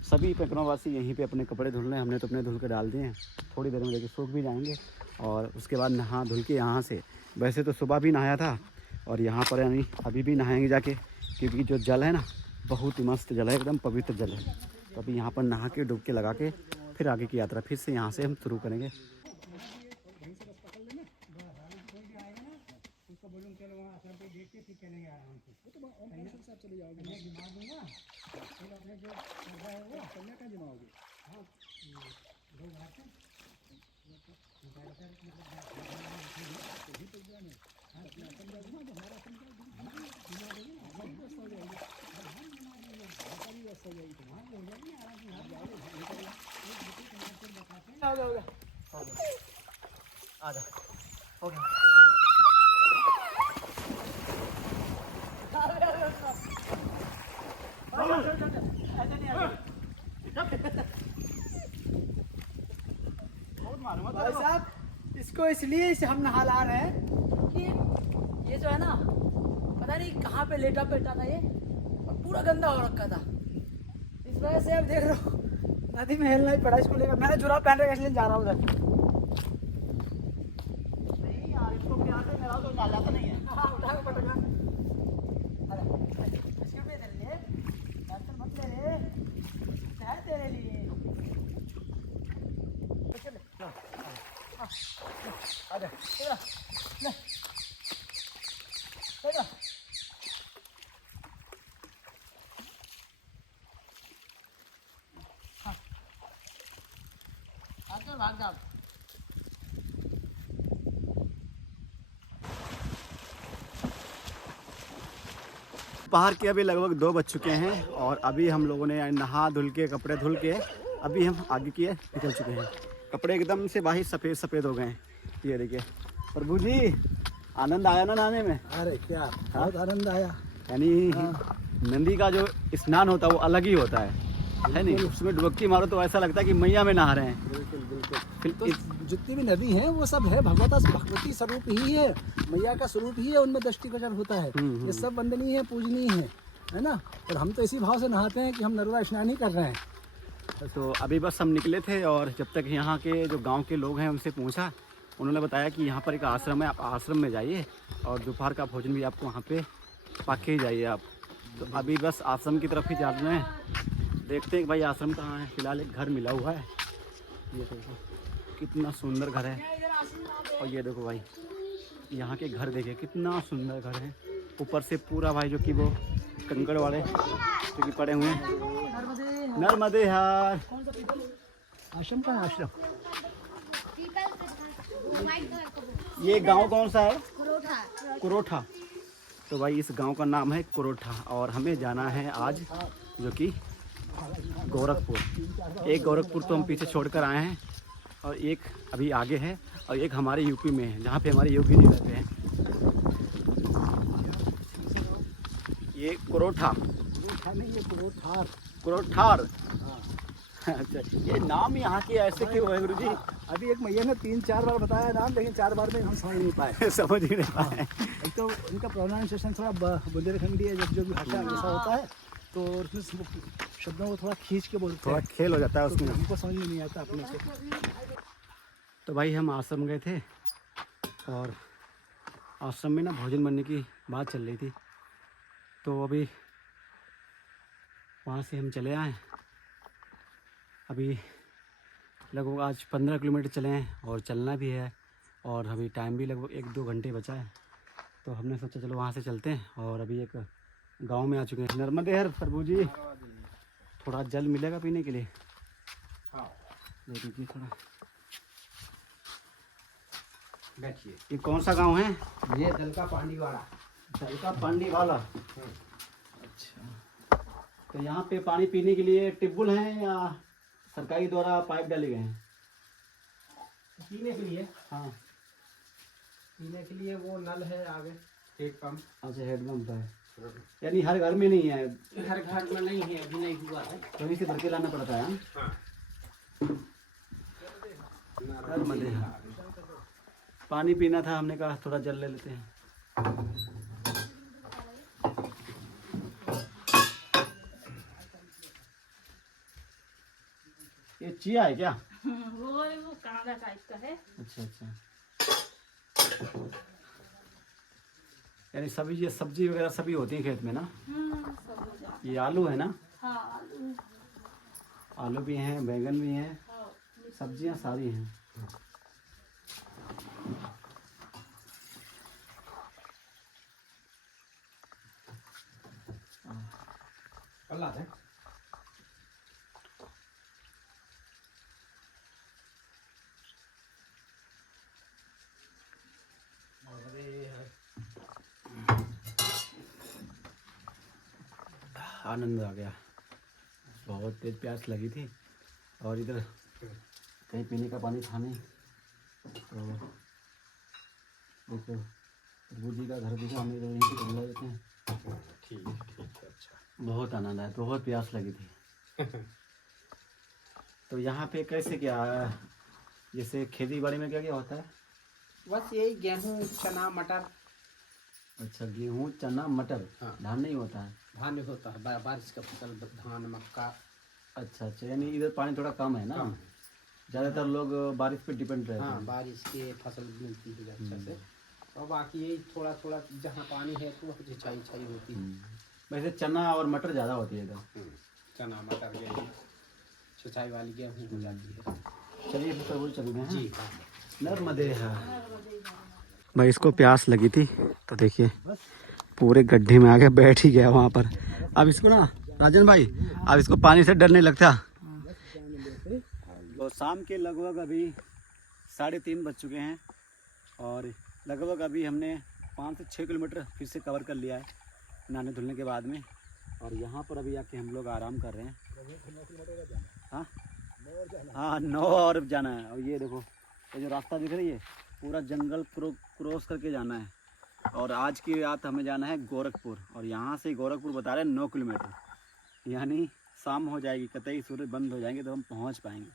सभी पेकनोवासी यहीं पे अपने कपड़े धुल रहे हैं। हमने तो अपने धुल के डाल दिए हैं, थोड़ी देर में देखिए सूख भी जाएंगे और उसके बाद नहा धुल के यहाँ से, वैसे तो सुबह भी नहाया था और यहाँ पर यानी अभी भी नहाएंगे जाके, क्योंकि जो जल है ना बहुत ही मस्त जल है, एकदम पवित्र जल है। तो अभी यहाँ पर नहा के डुबकी लगा के फिर आगे की यात्रा फिर से यहाँ से हम शुरू करेंगे। आजा हो गया। भाई साहब इसको इसलिए इसे हम नहा ला रहे हैं कि ये जो है ना पता नहीं कहाँ पे लेटा पेटा था ये, और पूरा गंदा हो रखा था। इस वजह से अब देख रहे हो नदी में हेलना ही पड़ा इसको लेकर। मैंने जुराब पहन रखा इसलिए जा रहा हूँ उधर। नहीं यार, इसको प्यार से मेरा तो डाला तो नहीं है। हाँ उठा के पटक रहा। अरे इसके पे चल ले, टेंशन मत ले रे, है तेरे लिए। चल आजा। भाग जाओ। दोपहर के अभी लगभग 2 बज चुके हैं और अभी हम लोगों ने नहा धुल के कपड़े धुल के अभी हम आगे की निकल चुके हैं। कपड़े एकदम से बाहर सफ़ेद सफ़ेद हो गए हैं। ये देखिए प्रभु जी, आनंद आया ना नहाने में? अरे क्या बहुत आनंद आया। यानी नदी का जो स्नान होता है वो अलग ही होता है नहीं? उसमें डुबकी मारो तो ऐसा लगता है कि मैया में नहा रहे हैं। बिल्कुल बिल्कुल। फिर तो जितनी भी नदी हैं वो सब है भगवती स्वरूप ही है, मैया का स्वरूप ही है, उनमें दृष्टिगोचर होता है। ये सब वंदनीय है, पूजनीय है ना। और हम तो इसी भाव से नहाते हैं कि हम नर्मदा स्नान ही कर रहे हैं। तो अभी बस हम निकले थे और जब तक यहाँ के जो गांव के लोग हैं उनसे पूछा, उन्होंने बताया कि यहाँ पर एक आश्रम है, आप आश्रम में जाइए और दोपहर का भोजन भी आपको वहाँ पे पा के जाइए आप। तो अभी बस आश्रम की तरफ ही जा रहे हैं। देखते हैं कि भाई आश्रम कहाँ है। फिलहाल एक घर मिला हुआ है, ये देखो कितना सुंदर घर है। और ये देखो भाई यहाँ के घर देखिए कितना सुंदर घर है। ऊपर से पूरा भाई जो कि वो कंकड़ वाले जो कि पड़े हुए हैं। नर्मदे यार। आश्रम का आश्रम ये गांव कौन सा है? कुरोठा। तो भाई इस गांव का नाम है कुरोठा और हमें जाना है आज जो कि गोरखपुर। एक गोरखपुर तो हम पीछे छोड़कर आए हैं और एक अभी आगे है और एक हमारे यूपी में है जहाँ पे हमारे योगी जी रहते हैं। ये कुरोठा नहीं, ये कुरोठार। कुरोठार। अच्छा, ये नाम यहाँ के ऐसे क्यों है गुरु जी? अभी एक मैया ने 3-4 बार बताया नाम, लेकिन 4 बार में हम समझ नहीं पाए। समझ ही नहीं पाए। एक तो उनका प्रोनाउंसिएशन थोड़ा बुंदेलखंडी है, जब जो भी भाषा ऐसा होता है तो उसमें शब्दों को थोड़ा खींच के बोलते थोड़ा हैं, खेल हो जाता है तो उसमें। हमको समझ में नहीं आता अपने से। तो भाई हम आश्रम गए थे और आश्रम में ना भोजन बनने की बात चल रही थी, तो अभी वहाँ से हम चले आए। अभी लगभग आज 15 किलोमीटर चले हैं और चलना भी है और अभी टाइम भी लगभग 1-2 घंटे बचा है। तो हमने सोचा चलो वहाँ से चलते हैं और अभी एक गांव में आ चुके हैं। नर्मदे हर प्रभु जी, थोड़ा जल मिलेगा पीने के लिए? दे दीजिए थोड़ा। बैठिए। ये कौन सा गांव है? ये दलका पांडीवाड़ा। दलका पांडीवाला। अच्छा, तो यहाँ पे पानी पीने के लिए टिब्बुल हैं या सरकारी द्वारा पाइप डाले गए हैं? पीने के लिए, हाँ। पीने के लिए वो नल है आगे, एक पंप। अच्छा, हेडपम्प है, यानी हर घर में नहीं है? हर घर में नहीं है, अभी नहीं हुआ है। कहीं से भर के लाना पड़ता है। नर्मदे हाँ। पानी पीना था, हमने कहा थोड़ा जल ले लेते हैं। ये चिया है क्या? वो कनाडा टाइप का है। अच्छा अच्छा, यानी सभी ये सब्जी वगैरह सभी होती है खेत में ना? सब हो जाता। ये आलू है ना? हाँ आलू। आलू भी हैं, बैंगन भी हैं, हाँ, सब्जियां सारी हैं। अल्लाह है। आनंद आ गया, बहुत तेज प्यास लगी थी और इधर कहीं पीने का पानी था नहीं, तो देखो प्रभु जी का घर दिखा, हमें यहीं से बुला देते हैं। ठीक है, अच्छा। बहुत आनंद आया, बहुत प्यास लगी थी। तो यहाँ पे कैसे क्या, जैसे खेती बाड़ी में क्या क्या होता है? बस यही गेहूँ, चना, मटर। अच्छा, गेहूँ, चना, मटर। हाँ। धान नहीं होता है? धान होता है, बारिश का फसल, धान, मक्का। अच्छा अच्छा, यानी इधर पानी थोड़ा कम है ना? कम। ज़्यादातर लोग बारिश पे डिपेंड रहते हाँ, हैं। बारिश के फसल मिलती है अच्छा से। और बाकी यही थोड़ा थोड़ा जहाँ पानी है तो वहाँ सिंचाई होती है। वैसे चना और मटर ज़्यादा होती है इधर। चना, मटर, गेहूँ, सिंचाई वाली गेहूँ हो जाती है। चलिए फिर वो चल गए जी। नर्मदे भाई, इसको प्यास लगी थी तो देखिए पूरे गड्ढे में आके बैठ ही गया वहाँ पर। अब इसको ना राजन भाई, अब इसको पानी से डर नहीं लगता? तो शाम के लगभग अभी 3:30 बज चुके हैं और लगभग अभी हमने 5 से 6 किलोमीटर फिर से कवर कर लिया है नहाने धुलने के बाद में। और यहाँ पर अभी आके हम लोग आराम कर रहे हैं। हाँ 9 और जाना है। और ये देखो ये जो रास्ता दिख रही है पूरा जंगल क्रॉस करके जाना है। और आज की रात हमें जाना है गोरखपुर और यहाँ से गोरखपुर बता रहे हैं 9 किलोमीटर, यानी शाम हो जाएगी, कतई सूरज बंद हो जाएंगे तो हम पहुँच पाएंगे।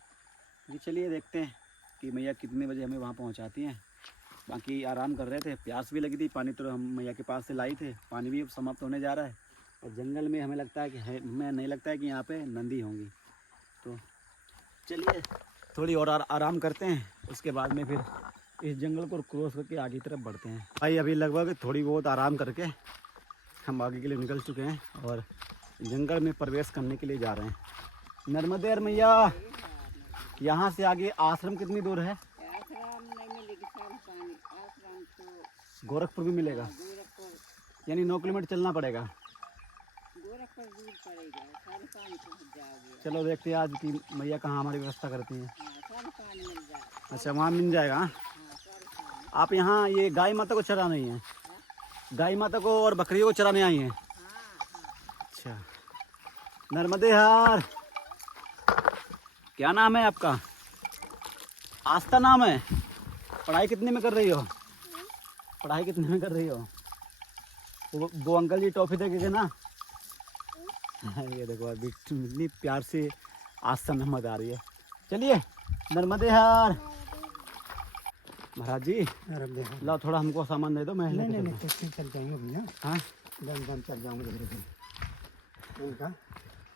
जी चलिए देखते हैं कि मैया कितने बजे हमें वहाँ पहुँचाती हैं। बाकी आराम कर रहे थे, प्यास भी लगी थी, पानी तो हम मैया के पास से लाई थे, पानी भी अब समाप्त होने जा रहा है। और जंगल में हमें लगता है कि हमें नहीं लगता है कि यहाँ पे नंदी होंगी। तो चलिए थोड़ी और आराम करते हैं, उसके बाद में फिर इस जंगल को क्रॉस करके आगे की तरफ बढ़ते हैं। भाई अभी लगभग थोड़ी बहुत आराम करके हम आगे के लिए निकल चुके हैं और जंगल में प्रवेश करने के लिए जा रहे हैं। नर्मदे मैया, यहाँ से आगे आश्रम कितनी दूर है? गोरखपुर भी मिलेगा, यानी 9 किलोमीटर चलना पड़ेगा। चलो देखते हैं आज की मैया कहाँ हमारी व्यवस्था करती हैं। अच्छा वहाँ मिल जाएगा। हाँ? आप यहाँ ये गाय माता को चराने आई हैं? गाय माता को और बकरियों को चराने आई हैं? अच्छा नर्मदे हार, क्या नाम है आपका? आस्था नाम है। पढ़ाई कितने में कर रही हो? पढ़ाई कितने में कर रही हो? वो अंकल जी टॉफी देखे थे ना। ये देखो अभी इतनी प्यार से आस्था नमद आ रही है। चलिए नर्मदे हार। महाराज जी लाओ थोड़ा हमको सामान दे दो, मैं नहीं चल जाएंगे भैया। हाँ दम चल जाऊंगे धीरे।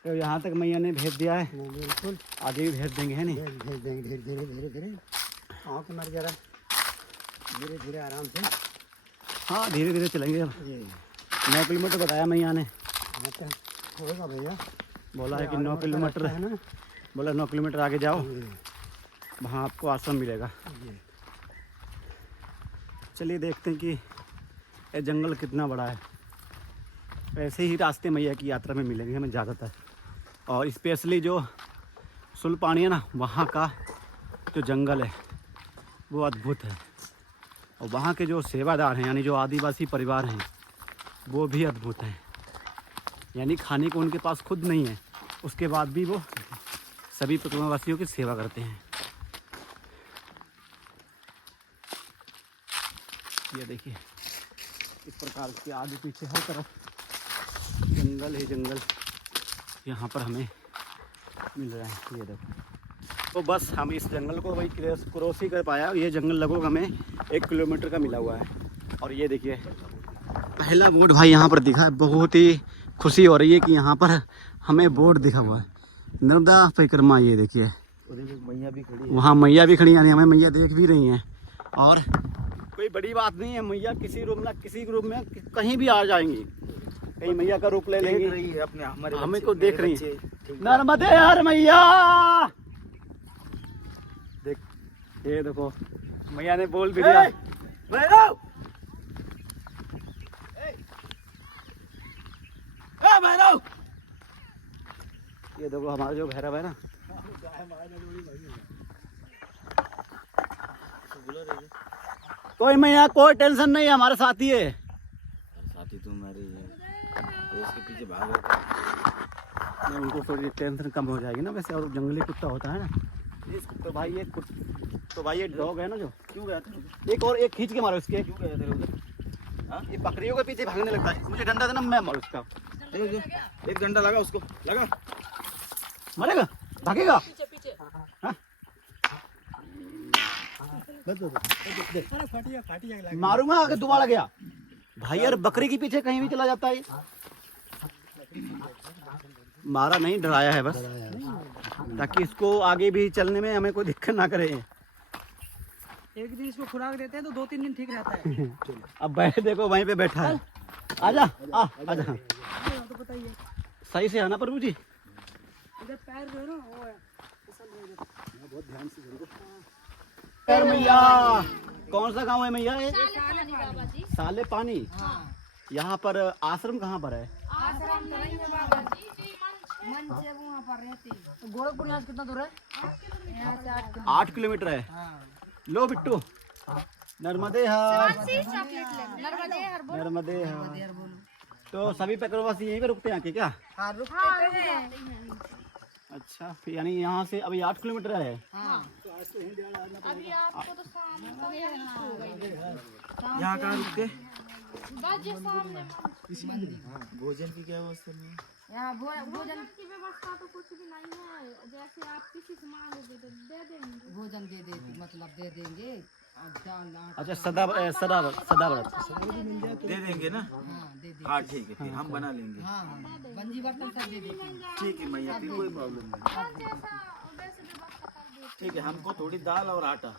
तो यहाँ तक मैया ने भेज दिया है, बिल्कुल आगे भी भेज देंगे, है नहीं? भेज देंगे धीरे आओ कि मर जरा धीरे आराम से। हाँ धीरे धीरे चलेंगे। अब 9 किलोमीटर बताया मैया ने। हाँ तो होगा भैया, बोला है कि 9 किलोमीटर है ना। बोला 9 किलोमीटर आगे जाओ, वहाँ आपको आश्रम मिलेगा। चलिए देखते हैं कि ये जंगल कितना बड़ा है। ऐसे ही रास्ते मैया की यात्रा में मिलेंगे हमें ज़्यादातर। और स्पेशली जो सुलपानी है ना, वहाँ का जो जंगल है वो अद्भुत है। और वहाँ के जो सेवादार हैं यानी जो आदिवासी परिवार हैं वो भी अद्भुत हैं। यानी खाने को उनके पास खुद नहीं है, उसके बाद भी वो सभी परिवारवासियों की सेवा करते हैं। ये देखिए इस प्रकार के आगे पीछे हर तरफ जंगल ही जंगल यहाँ पर हमें मिल रहा है। ये देखो तो बस हम इस जंगल को वही क्रॉस ही कर पाया। ये जंगल लगभग हमें 1 किलोमीटर का मिला हुआ है। और ये देखिए पहला बोर्ड भाई यहाँ पर दिखा है। बहुत ही खुशी हो रही है कि यहाँ पर हमें बोर्ड दिखा हुआ है, नर्मदा परिक्रमा। ये देखिए मैया भी खड़ी है, वहाँ मैया भी खड़ी, यानी हमें मैया देख भी रही हैं। और कोई बड़ी बात नहीं है, मैया किसी रूप में कहीं भी आ जाएंगी, कहीं मैया का रूप ले लेंगी। रही है अपने हमारे हमें बच्चे, को देख मेरे रही है। बच्चे। नर्मदे हर मैया, देख ये देखो मैया ने बोल भी दिया। भैरव, भैरव, ये देखो हमारा जो भैरव है ना, कोई मैया कोई टेंशन नहीं है, हमारे साथी है। साथी तुम्हारी है तो उसके पीछे भागो। नहीं, उनको थोड़ी टेंशन कम हो जाएगी ना वैसे। और जंगली कुत्ता होता है ना, तो भाई ये डॉग है ना जो, क्यों गया था? एक खींच के मारो इसके। क्यों गया था उधर? हाँ? ये बकरियों के पीछे भागने लगता है, मुझे डंडा देना मैं मारू इसका। एक डंडा लगा उसको, लगा। मरेगा, भागेगा। हाँ? मारूंगा अगर दोबारा गया भाई। यार बकरी के पीछे कहीं भी चला जाता है। मारा नहीं, डराया है बस, ताकि इसको आगे भी चलने में हमें कोई दिक्कत ना करे। एक दिन इसको खुराक देते हैं तो 2-3 दिन ठीक रहता है। अब बैठ देखो वहीं पे बैठा है। आजा आजा, तो बताइए सही से आना प्रभु जी। इधर पैर जो है ना वो है बहुत ध्यान से मैया। कौन सा गांव है मैया? साले पानी। यहाँ पर आश्रम कहाँ पर है? तो गोरखपुर यहाँ से कितना दूर है? यहाँ से 8 8 किलोमीटर है। लो बिट्टू, नर्मदे हर, नर्मदे हर। तो सभी पेट्रोलवासी यहीं पे रुकते हैं आके क्या? हाँ रुकते तो हैं। अच्छा, फिर यानी यहाँ से अभी 8 किलोमीटर है। अभी आपको तो सामने तो यहाँ कहाँ रुक के बाजे सामने भोजन की क्या व्यवस्था नहीं है? यहाँ भोजन की व्यवस्था तो कुछ भी नहीं है। जैसे आप किसी से मांगोगे तो दे देंगे। भोजन दे दे मतलब दे देंगे। अच्छा, सदा व्रत दे देंगे ना? हाँ दे दे। हाँ ठीक है, फिर हम बना लेंगे। हाँ बंजी बर्तन सब दे देते हैं। ठीक है मैया, फिर कोई प्रॉब्लम नहीं। वैसे व्यवस्था कर दे। ठीक है, हमको थोड़ी दाल और आटा,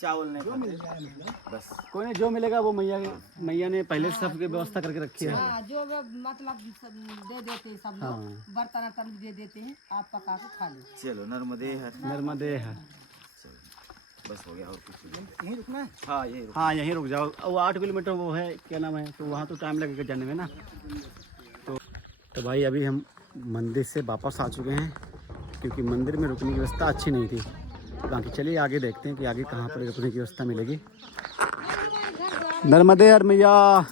चावल नहीं खाते बस। कोई नहीं, जो मिलेगा वो मैया ने पहले से सबकी व्यवस्था करके रखी है। हाँ जो मतलब दे देते हैं सब लोग। बर्तन वर्तन भी दे देते हैं, आप पका के खा लो। चलो नर्मदे हर। नर्मदे हर। बस हो गया और कुछ नहीं। यहीं रुकना है। हाँ यही रुको। हाँ यहीं रुक जाओ। वो 8 किलोमीटर वो है, क्या नाम है, तो वहाँ तो टाइम लगेगा जाने में ना। तो भाई अभी हम मंदिर से वापस आ चुके हैं, क्योंकि मंदिर में रुकने की व्यवस्था अच्छी नहीं थी। बाकी चलिए आगे देखते हैं कि आगे कहाँ पर रुकने की व्यवस्था मिलेगी। नर्मदे हर मैया।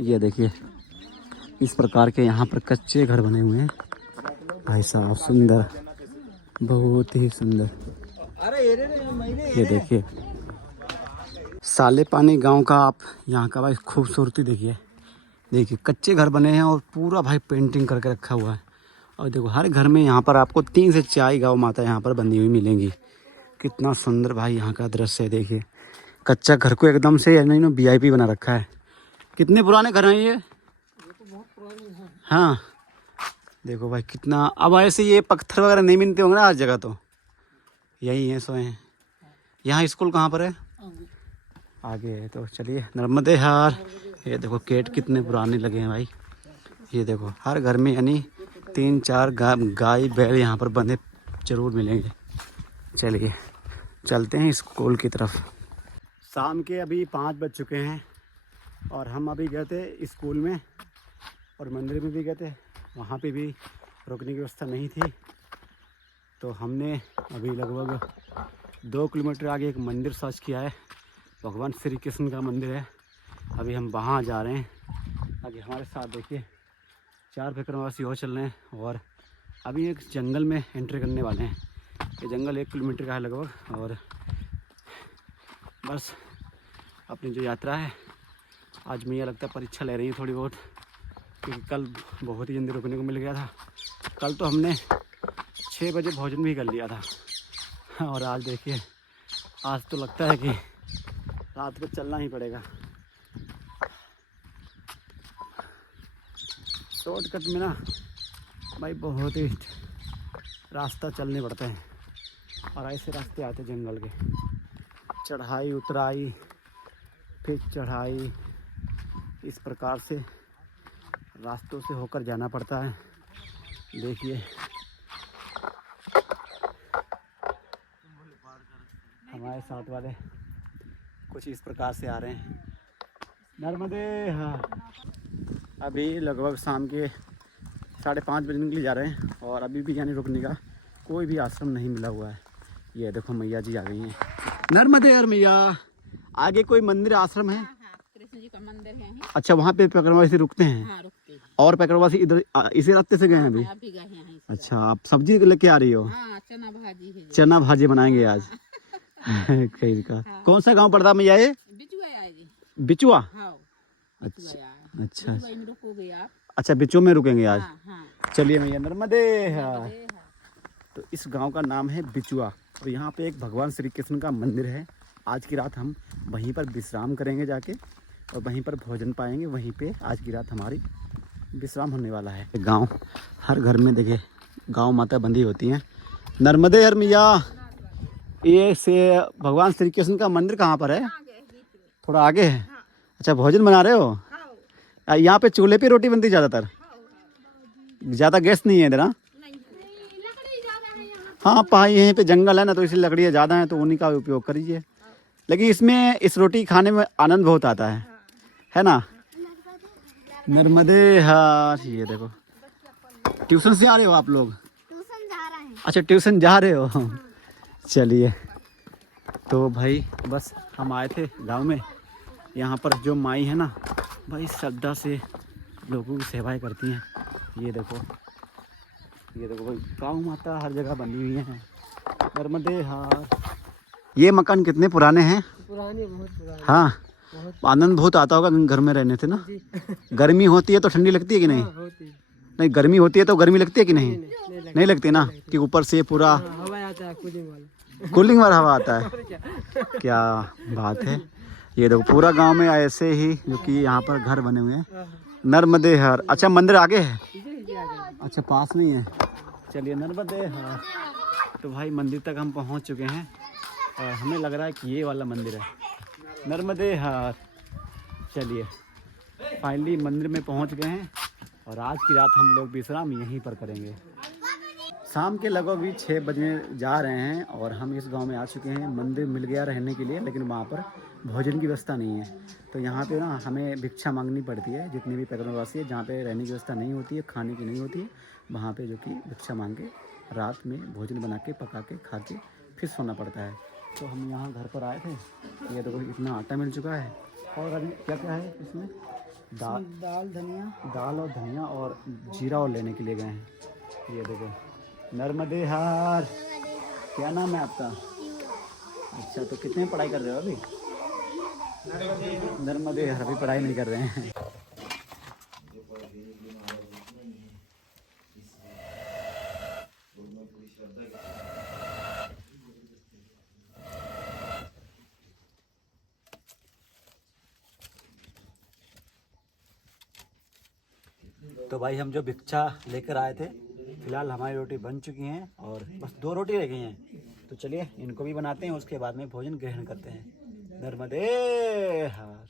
ये देखिए इस प्रकार के यहाँ पर कच्चे घर बने हुए हैं भाई साहब, सुंदर, बहुत ही सुंदर। ये देखिए साले पानी गांव का, आप यहाँ का भाई खूबसूरती देखिए। देखिए कच्चे घर बने हैं और पूरा भाई पेंटिंग करके रखा हुआ है। और देखो हर घर में यहाँ पर आपको 3 से 4 गौ माता यहाँ पर बंधी हुई मिलेंगी। कितना सुंदर भाई यहाँ का दृश्य है। देखिए कच्चा घर को एकदम से VIP बना रखा है। कितने पुराने घर हैं ये? हाँ देखो भाई कितना। अब ऐसे ये पत्थर वगैरह नहीं मिलते होंगे ना हर जगह, तो यही है सोए हैं। यहाँ स्कूल कहाँ पर है? आगे है। तो चलिए नर्मदे हर। ये देखो गेट कितने पुराने लगे हैं भाई। ये देखो हर घर में यानी 3-4 गाय बैल यहाँ पर बंधे जरूर मिलेंगे। चलिए चलते हैं स्कूल की तरफ। शाम के अभी 5 बज चुके हैं और हम अभी गए थे स्कूल में और मंदिर में भी गए थे। वहाँ पे भी रुकने की व्यवस्था नहीं थी, तो हमने अभी लगभग 2 किलोमीटर आगे एक मंदिर सर्च किया है। भगवान श्री कृष्ण का मंदिर है। अभी हम वहाँ जा रहे हैं। आगे हमारे साथ देखिए 4 पेट्रोलवासी और चल रहे हैं और अभी एक जंगल में एंट्री करने वाले हैं। ये जंगल 1 किलोमीटर का है लगभग। और बस अपनी जो यात्रा है, आज मैया लगता है परीक्षा ले रही है थोड़ी बहुत, क्योंकि कल बहुत ही जल्दी रुकने को मिल गया था। कल तो हमने 6 बजे भोजन भी कर लिया था और आज देखिए आज तो लगता है कि रात को चलना ही पड़ेगा। शॉर्टकट में ना भाई बहुत ही रास्ता चलने पड़ता है और ऐसे रास्ते आते जंगल के, चढ़ाई उतराई फिर चढ़ाई, इस प्रकार से रास्तों से होकर जाना पड़ता है। देखिए हमारे साथ वाले कुछ इस प्रकार से आ रहे हैं। नर्मदे हाँ। अभी लगभग शाम के 5:30 बजे के लिए जा रहे हैं और अभी भी यानी रुकने का कोई भी आश्रम नहीं मिला हुआ है। ये देखो मैया जी आ गई हैं। नर्मदे हर मैया। आगे कोई मंदिर आश्रम है? कृष्ण जी का मंदिर है। अच्छा, वहाँ पे पेट्रोलवासी रुकते हैं? हाँ रुकते हैं। और पेट्रोलवासी इधर इसी रास्ते से गए हैं अभी? अभी गए हैं। अच्छा, आप सब्जी लेके आ रही हो? हाँ चना भाजी है। चना भाजी बनाएंगे आज। खैर का। कौन सा गांव पड़ता है मैया ये? बिचुआ है जी। बिचुआ? हाँ अच्छा अच्छा रुकोगे आप? अच्छा, बिचुआ में रुकेंगे आज। हाँ। चलिए मैया नर्मदे हाँ। तो इस गांव का नाम है बिचुआ और यहाँ पे एक भगवान श्री कृष्ण का मंदिर है। आज की रात हम वहीं पर विश्राम करेंगे जाके और वहीं पर भोजन पाएंगे। वहीं पे आज की रात हमारी विश्राम होने वाला है। गांव हर घर में देखिए गांव माता बंधी होती हैं। नर्मदे हर मैया। ये से भगवान श्री कृष्ण का मंदिर कहाँ पर है? थोड़ा आगे है। अच्छा, भोजन बना रहे हो? यहाँ पे चूल्हे पे रोटी बनती ज़्यादातर? ज़्यादा गैस नहीं है इधर? हाँ पाई यहीं पे जंगल है ना, तो इसलिए लकड़ियाँ ज़्यादा हैं, तो उन्हीं का उपयोग करिए। लेकिन इसमें इस रोटी खाने में आनंद बहुत आता है ना? नर्मदे हर। ये देखो ट्यूशन से आ रहे हो आप लोग? ट्यूशन जा रहे हैं। अच्छा ट्यूशन जा रहे हो, चलिए। तो भाई बस हम आए थे गांव में, यहाँ पर जो माई है ना भाई श्रद्धा से लोगों की सेवाएं करती हैं। ये देखो भाई गाँव माता हर जगह बनी हुई है। नर्मदे हार। ये मकान कितने पुराने हैं? पुराने, बहुत पुराने। हाँ, आनंद बहुत आता होगा घर में रहने से ना। गर्मी होती है तो ठंडी लगती है कि नहीं? होती नहीं, गर्मी होती है तो गर्मी लगती है कि नहीं? नहीं लगती ना, कि ऊपर से पूरा हवा आता है, कूलिंग वाला हवा आता है। क्या बात है। ये देखो पूरा गांव में ऐसे ही जो कि यहाँ पर घर बने हुए हैं। नर्मदे हर। अच्छा मंदिर आगे है? अच्छा पास नहीं है। चलिए नर्मदे हर। तो भाई मंदिर तक हम पहुँच चुके हैं और हमें लग रहा है कि ये वाला मंदिर है, नर्मदे हर। चलिए फाइनली मंदिर में पहुँच गए हैं और आज की रात हम लोग विश्राम यहीं पर करेंगे। शाम के लगभग भी 6 बजने जा रहे हैं और हम इस गांव में आ चुके हैं। मंदिर मिल गया रहने के लिए, लेकिन वहाँ पर भोजन की व्यवस्था नहीं है। तो यहाँ पे ना हमें भिक्षा मांगनी पड़ती है। जितने भी पैदलवासी है जहाँ पे रहने की व्यवस्था नहीं होती है, खाने की नहीं होती है, वहाँ पे जो कि भिक्षा मांग के रात में भोजन बना के पका के खा के फिर सोना पड़ता है। तो हम यहाँ घर पर आए थे। ये देखो इतना आटा मिल चुका है और अभी क्या क्या है इसमें? दाल और धनिया और जीरा और लेने के लिए गए हैं। ये देखो नर्मदे हार। क्या नाम है आपका? अच्छा तो कितने पढ़ाई कर रहे हो अभी? नर्मदे हार। अभी पढ़ाई नहीं कर रहे हैं। तो भाई हम जो भिक्षा लेकर आए थे, फिलहाल हमारी रोटी बन चुकी हैं और बस 2 रोटी रह गई हैं। तो चलिए इनको भी बनाते हैं, उसके बाद में भोजन ग्रहण करते हैं। नर्मदे हार।